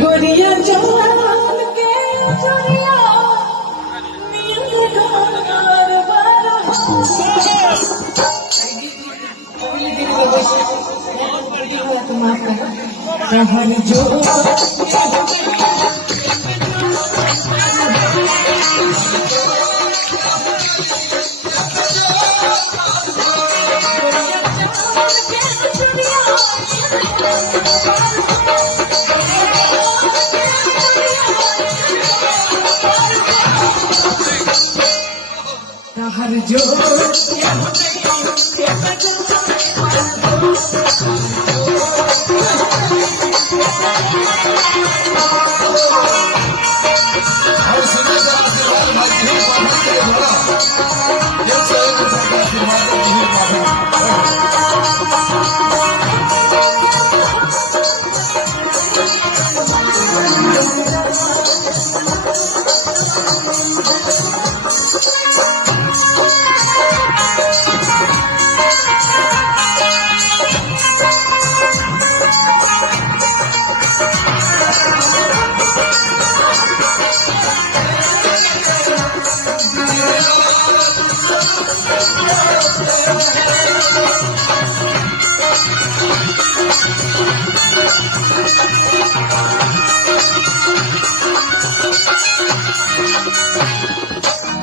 गोरिया जवान के चुरिया नींद गार बार रहन जो हर जो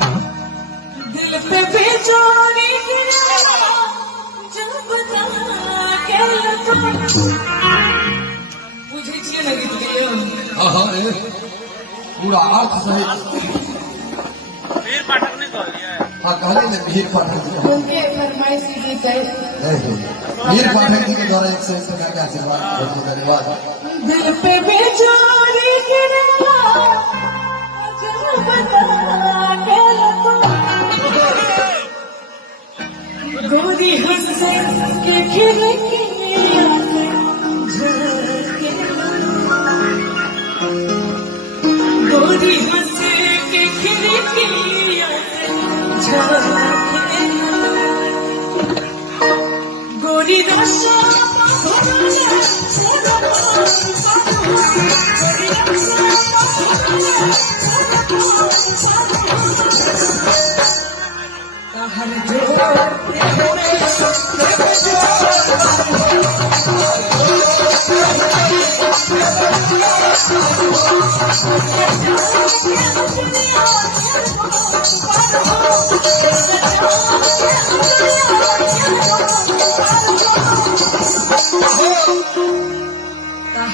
दिल पे बेचैनी जब बुझे छिए लगी दियो हाँ रे पूरा अर्थ सहित वीर पाठक ने कह दिया है। हाँ कहले ने वीर पाठक जी उनके फरमाइश की कहे वीर पाठक जी के द्वारा 101 का आशीर्वाद बहुत बहुत धन्यवाद। दिल पे बेचैनी गिरला जब गोरी हंसे के खिड़कियां से झलके गोरी हंसे के खिड़कियां से झलके गोरी रशा हर जो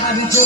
हर जो